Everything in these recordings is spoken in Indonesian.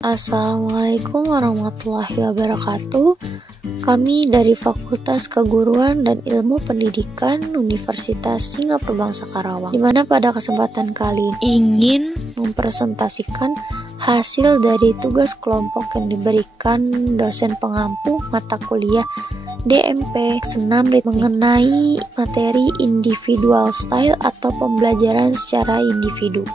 Assalamualaikum warahmatullahi wabarakatuh. Kami dari Fakultas Keguruan dan Ilmu Pendidikan Universitas Singapura Bangsa Karawang, di mana pada kesempatan kali ini ingin mempresentasikan hasil dari tugas kelompok yang diberikan dosen pengampu mata kuliah DMP senam mengenai materi individual style atau pembelajaran secara individu,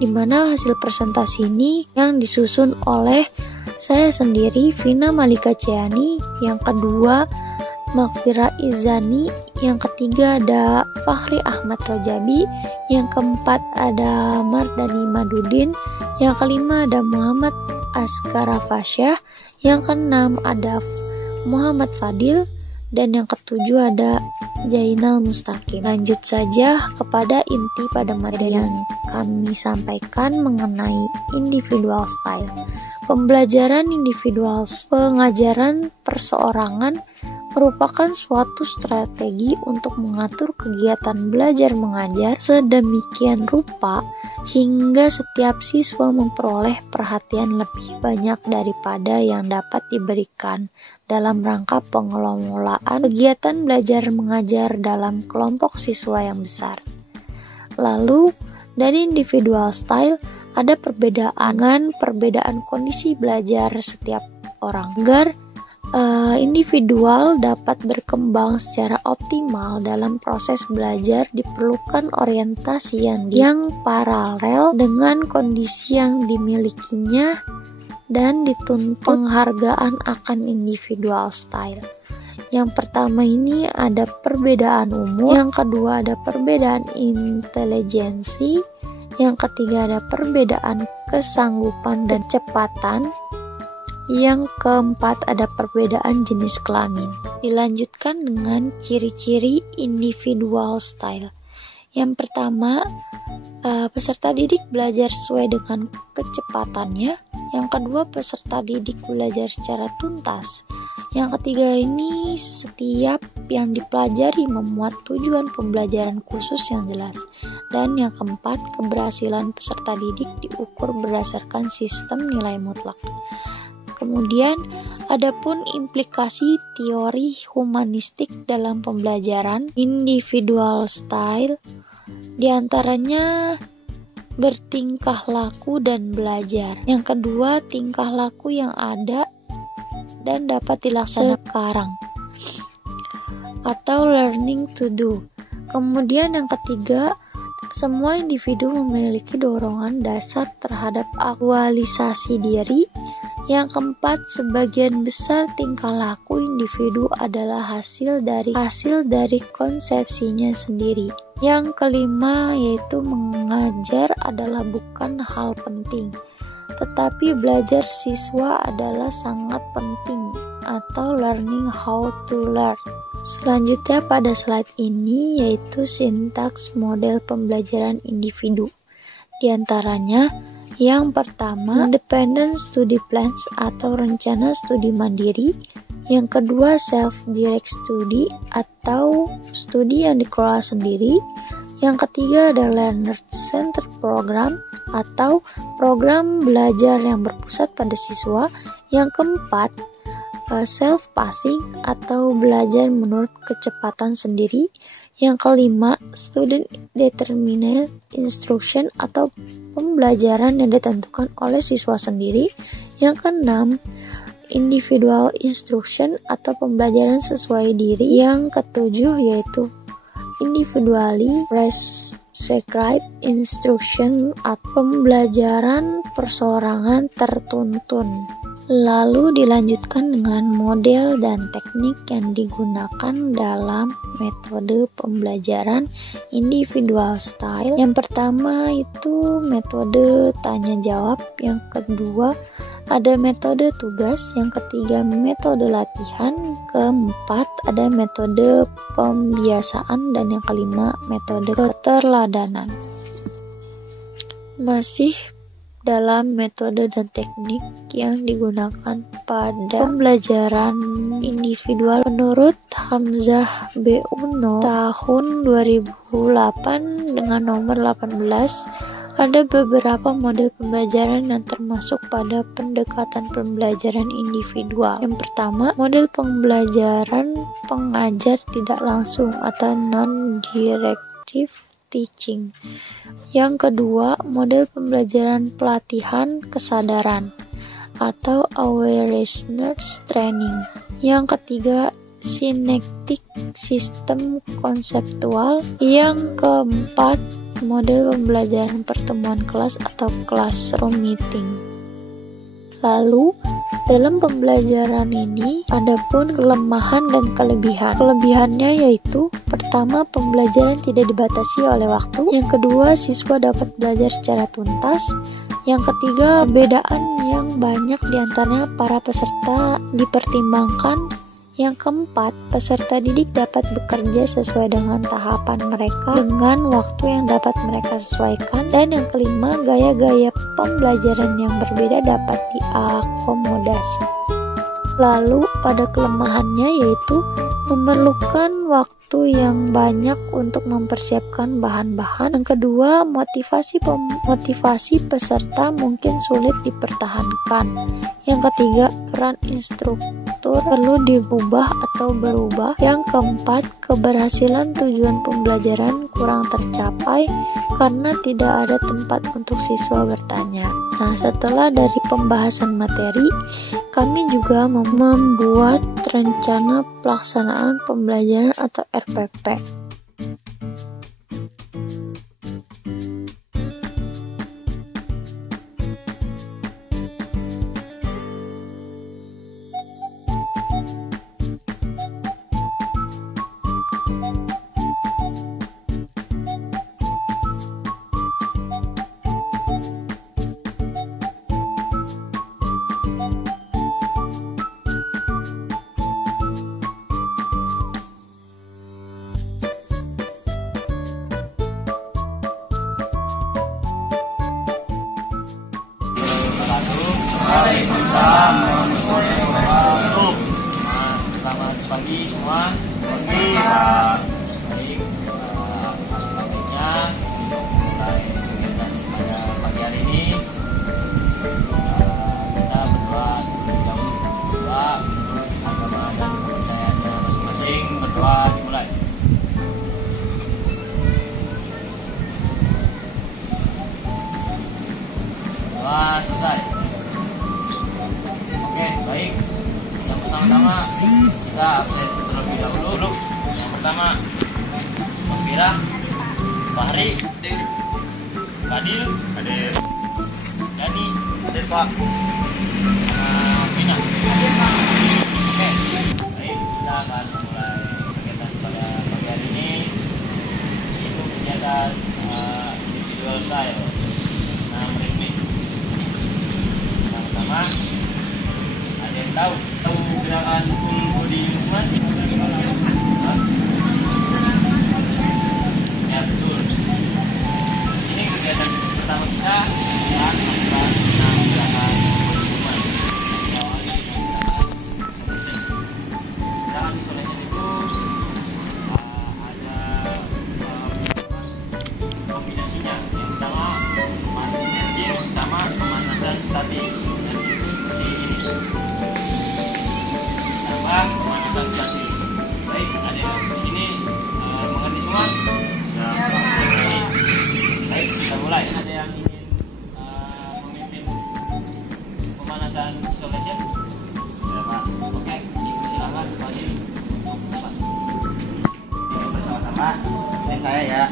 di mana hasil presentasi ini yang disusun oleh saya sendiri, Vina Malika Ciani, yang kedua Makfira Izani, yang ketiga ada Fahri Ahmad Rojabi, yang keempat ada Mardani Madudin, yang kelima ada Muhammad Askara Fasyah, yang keenam ada Muhammad Fadil, dan yang ketujuh ada Jainal Mustaqim. Lanjut saja kepada inti pada materi yang kami sampaikan mengenai individual style. Pembelajaran individual, pengajaran perseorangan merupakan suatu strategi untuk mengatur kegiatan belajar mengajar sedemikian rupa hingga setiap siswa memperoleh perhatian lebih banyak daripada yang dapat diberikan dalam rangka pengelolaan kegiatan belajar mengajar dalam kelompok siswa yang besar. Lalu, dari individual style ada perbedaan kondisi belajar setiap orang agar individual dapat berkembang secara optimal dalam proses belajar. Diperlukan orientasi yang paralel dengan kondisi yang dimilikinya dan dituntut penghargaan akan individual style. Yang pertama ini ada perbedaan umur, yang kedua ada perbedaan intelijensi, yang ketiga ada perbedaan kesanggupan dan kecepatan, yang keempat ada perbedaan jenis kelamin. Dilanjutkan dengan ciri-ciri individual style. Yang pertama, peserta didik belajar sesuai dengan kecepatannya. Yang kedua, peserta didik belajar secara tuntas. Yang ketiga ini setiap yang dipelajari memuat tujuan pembelajaran khusus yang jelas. Dan yang keempat, keberhasilan peserta didik diukur berdasarkan sistem nilai mutlak. Kemudian, adapun implikasi teori humanistik dalam pembelajaran individual style, diantaranya bertingkah laku dan belajar. Yang kedua, tingkah laku yang ada dan dapat dilaksanakan sekarang, atau learning to do. Kemudian yang ketiga, semua individu memiliki dorongan dasar terhadap aktualisasi diri. Yang keempat, sebagian besar tingkah laku individu adalah hasil dari konsepsinya sendiri. Yang kelima yaitu mengajar adalah bukan hal penting, tetapi belajar siswa adalah sangat penting, atau learning how to learn. Selanjutnya pada slide ini yaitu sintaks model pembelajaran individu. Di antaranya yang pertama, independent study plans atau rencana studi mandiri. Yang kedua, self-direct study atau studi yang dikelola sendiri. Yang ketiga ada learner-centered program atau program belajar yang berpusat pada siswa. Yang keempat, self-pacing atau belajar menurut kecepatan sendiri. Yang kelima, student determined instruction atau pembelajaran yang ditentukan oleh siswa sendiri. Yang keenam, individual instruction atau pembelajaran sesuai diri. Yang ketujuh yaitu individually prescribed instruction atau pembelajaran perseorangan tertuntun. Lalu dilanjutkan dengan model dan teknik yang digunakan dalam metode pembelajaran individual style. Yang pertama itu metode tanya jawab, yang kedua ada metode tugas, yang ketiga metode latihan, keempat ada metode pembiasaan, dan yang kelima metode keterladanan. Masih dalam metode dan teknik yang digunakan pada pembelajaran individual menurut Hamzah B. Uno tahun 2008 dengan nomor 18, Ada beberapa model pembelajaran yang termasuk pada pendekatan pembelajaran individual. Yang pertama, model pembelajaran pengajar tidak langsung atau non-directive teaching. Yang kedua, model pembelajaran pelatihan kesadaran atau awareness training. Yang ketiga, synaptic system konseptual. Yang keempat, model pembelajaran pertemuan kelas atau classroom meeting. Lalu, dalam pembelajaran ini ada pun kelemahan dan kelebihan. Kelebihannya yaitu, pertama, pembelajaran tidak dibatasi oleh waktu. Yang kedua, siswa dapat belajar secara tuntas. Yang ketiga, perbedaan yang banyak diantaranya para peserta dipertimbangkan. Yang keempat, peserta didik dapat bekerja sesuai dengan tahapan mereka dengan waktu yang dapat mereka sesuaikan. Dan yang kelima, gaya-gaya pembelajaran yang berbeda dapat diakomodasi. Lalu pada kelemahannya yaitu memerlukan waktu yang banyak untuk mempersiapkan bahan-bahan. Yang kedua, motivasi peserta mungkin sulit dipertahankan. Yang ketiga, peran instruktur perlu diubah atau berubah. Yang keempat, keberhasilan tujuan pembelajaran kurang tercapai karena tidak ada tempat untuk siswa bertanya. Nah, setelah dari pembahasan materi, kami juga membuat rencana pelaksanaan pembelajaran atau RPP. Waalaikumsalam warahmatullahi wabarakatuh. Selamat pagi semua. Pagi Pak. Baik, alhamdulillah mulai kegiatan pada pagi hari ini kita berdoa terlebih dahulu. Berdoa menurut agama dan kepercayaannya masing-masing. Berdoa dimulai. Doa selesai. Oke, baik. Yang pertama-tama kita absen terlebih dahulu. Yang pertama, Mafira, Fahri, Fadil, hadir. Yani, hadir Pak. Vina, hadir Pak. Oke, baik. Kita akan mulai kegiatan pada pagi hari ini. Itu kegiatan individual style. Nah, briefing. Pertama, ada yang tahu gerakan full body movement? Ya betul. Ini kegiatan pertama kita yang melakukan 6 gerakan full body movement. Awalnya dengan gerakan isolation itu ada kombinasinya. Yang pertama masih stretching sama pemanasan statis. Pemanasan statis. Baik, ada yang di sini mengerti semua? Ya. Baik, kita mulai. Ada yang ingin memimpin pemanasan isolation? Ya Pak. Oke, Ibu silakan Fadil untuk Pak. Bersama-sama, ikutin saya ya.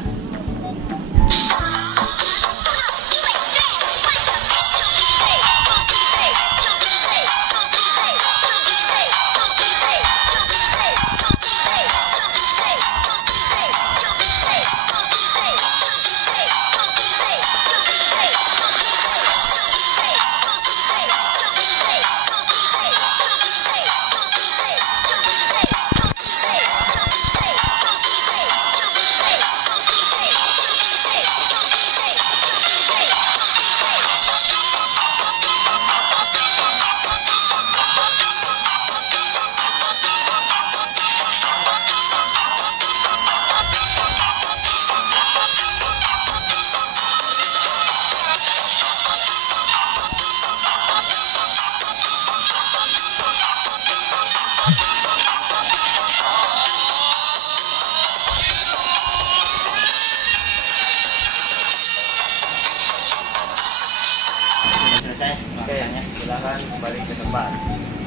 Oke, silakan kembali ke tempat.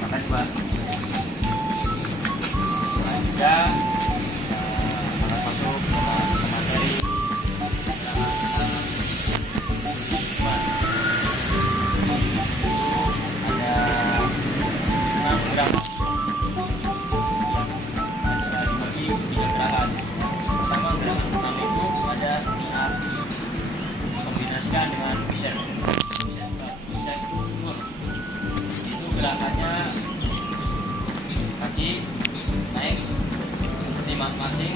Makasih Pak. Selanjutnya akan masuk ke materi. Ada 6 gerakan yang dibagi 3 gerakan. Pertama, gerakan pertama itu ada niat, kombinasikan dengan bicep. Itu gerakannya kaki naik seperti masing-masing,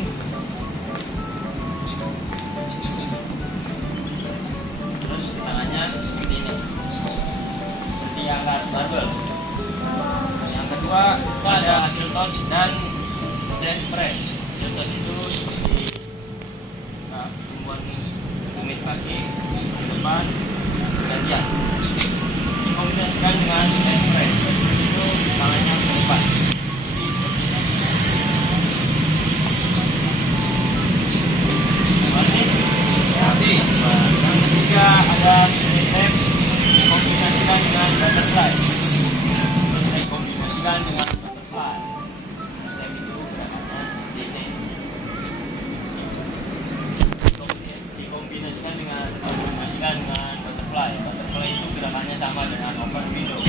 terus tangannya seperti ini, seperti angkat barbel. Yang kedua itu ada heel touch dan chest press. Heel touch itu seperti tumpuan tumit kaki ke depan gantian, dikombinasikan dengan chest press, itu tangannya ke depan. Yang ketiga ada step, dikombinasikan dengan butterfly. Dikombinasikan dengan butterfly. Step itu gerakannya seperti ini. Dikombinasikan dengan butterfly. Butterfly itu gerakannya sama dengan open window.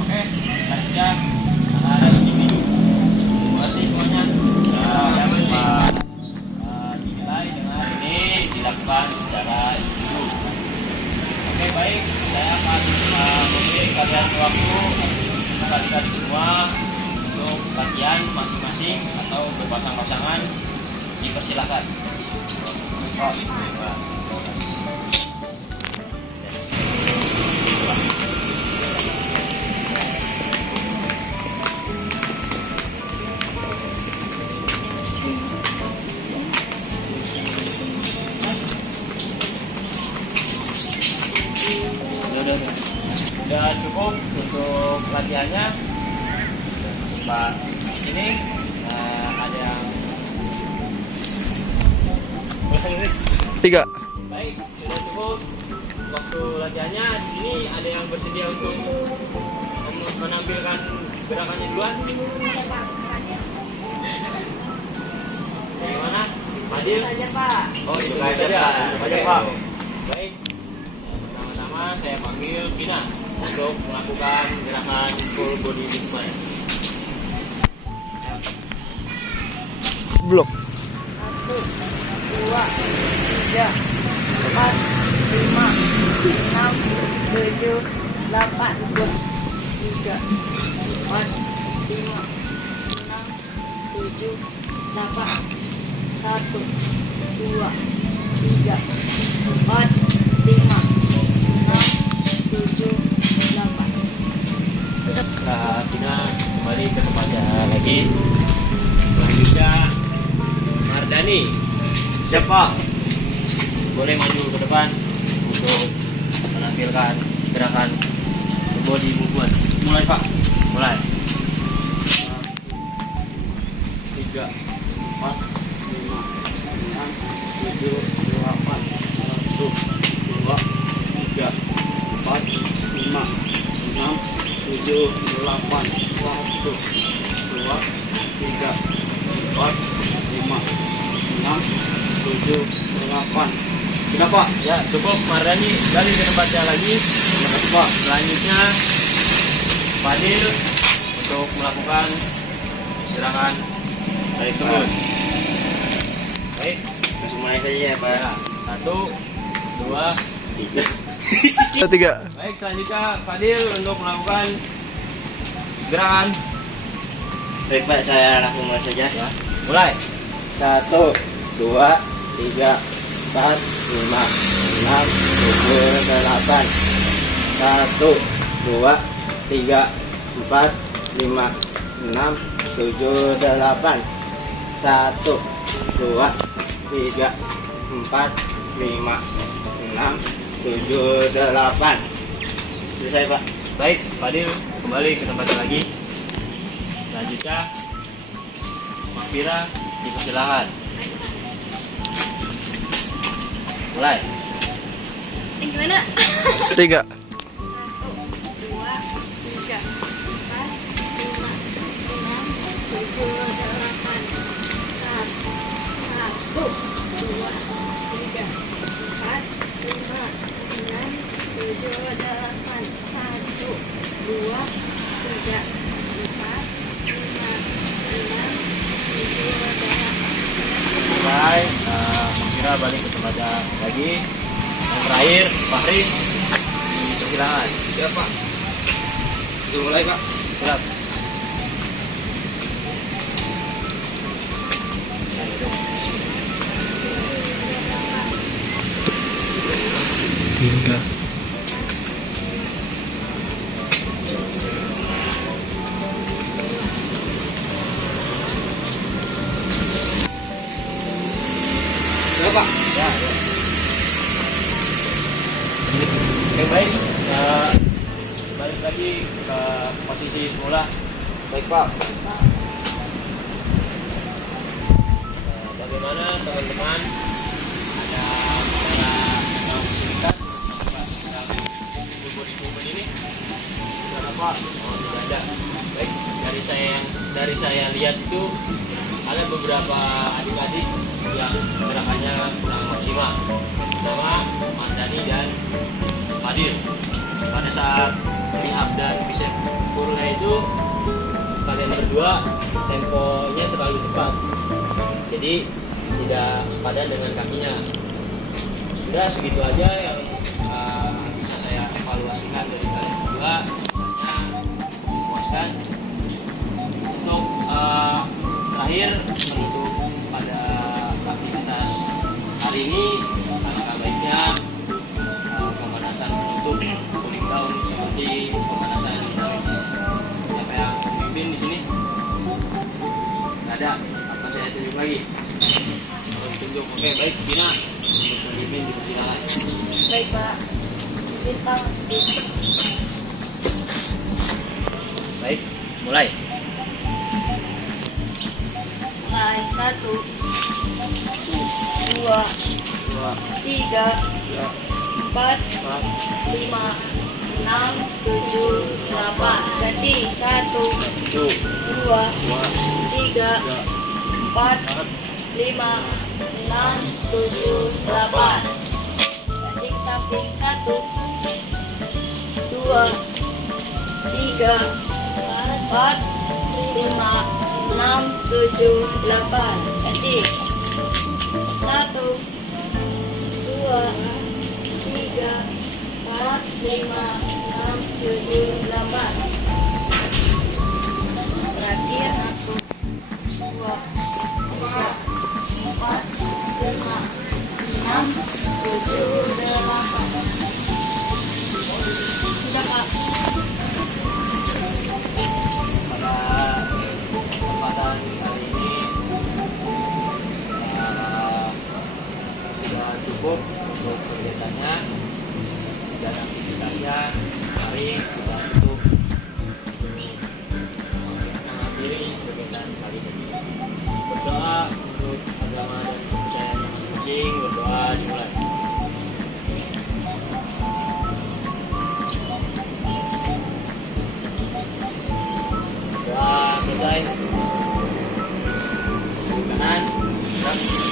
Oke, selanjutnya ada individu. Berarti semuanya yang dimulai dengan ini dilakukan secara individu. Oke, baik, saya akan memberi kalian waktu kalian semua untuk latihan masing-masing atau berpasang-pasangan. Dipersilakan. Udah cukup untuk latihannya Pak. Ini ada yang 3. Baik, sudah cukup waktu latihannya. Di sini ada yang bersedia untuk menampilkan gerakannya duluan? Bagaimana? Fadil? Pak. Oh, itu saja Pak. Baik. Pertama-tama saya panggil Vina untuk melakukan gerakan full body movement. Blok. 1, 2, 3, 4, 5, 6, 7, 8, 3, 4, 5, 6, 7, 8, 1, 2, 3, 4, 5, 6, 7, 8. Nah, Vina kembali ke tempatnya lagi. Selanjutnya Mardani. Siapa? Boleh maju ke depan untuk menampilkan gerakan body movement. Mulai Pak. Mulai. 3, 4, 5, 6, 7, 8, 1, 2, 3, 4, 5, 6, 7, 8, 1, 2, 3, 4, 5, 6, 7, 8. Sudah Pak, ya cukup. Mardani balik ke tempatnya lagi. Terima kasih Pak. Selanjutnya Fadil untuk melakukan gerakan tarik turun. Baik, Langsung mulai saja ya Pak. ya. 1, 2, 3. baik, selanjutnya Fadil untuk melakukan gerakan. Baik Pak, saya langsung mulai saja. Ya, mulai. 1, 2, 3, 4, 5, 6, 7, 8. 1, 2, 3, 4, 5, 6, 7, 8. 1, 2, 3, 4, 5, 6, 7, 8. Selesai Pak. Baik, Fadil kembali ke tempatnya lagi. Selanjutnya Makfira dipersilakan. Mulai. Gimana? 3. 1, 2, 3, 4, 5, 6, 7, 8, 9, 10, 11, 12, 13, 14, 15, 16, 17, 18. Mulai. Makfira balik ke tempatnya lagi. Yang terakhir Fahri dipersilakan. Siap, Pak. Langsung mulai, Pak. Siap. Tiga. Siap, Pak. Ya. Oke, baik. Balik lagi ke posisi semula. Baik, Pak. Bagaimana teman-teman ada cara kesulitan dalam bubur ini? Kenapa? Oh, tidak ada. Baik, dari saya lihat itu ada beberapa adik-adik yang gerakannya kurang maksimal, terutama Mas Dani dan Fadil. Pada saat clean up dan reset kurnya itu kalian berdua temponya terlalu cepat, jadi tidak sepadan dengan kakinya. Sudah segitu aja yang bisa saya evaluasikan dari kalian berdua. Misalnya memuaskan. Untuk terakhir menutup pada aktivitas hari ini, alangkah baiknya pemanasan penutup cooling down seperti pemanasan dinamis. Siapa yang memimpin di sini? Nggak ada. Apa saya tunjuk lagi? Kalau tunjuk, oke, baik. Gina untuk memimpin dipersilakan. Baik, Pak. Bintang. Baik, mulai. Mulai. 1, 2, 3, 4, 5, 6, 7, 8, berarti 1, 2, 3, 4, 5, 6, 7, 8. Berarti samping 1, 2, 3, 4, 5, 6, 7, 8. Berarti 1, 2, 3, 4, 5, 6, 7, 8. Terakhir 1, 2, 3, 4, 5, 6, 7, 8. Sudah, Pak. Pada kesempatan kali ini sudah cukup untuk kegiatannya dan aktivitasnya. Mari kita tutup mengakhiri kegiatan kali ini. Berdoa untuk agama dan kepercayaan masing-masing. Berdoa dimulai. Doa selesai. Kanan, gerak.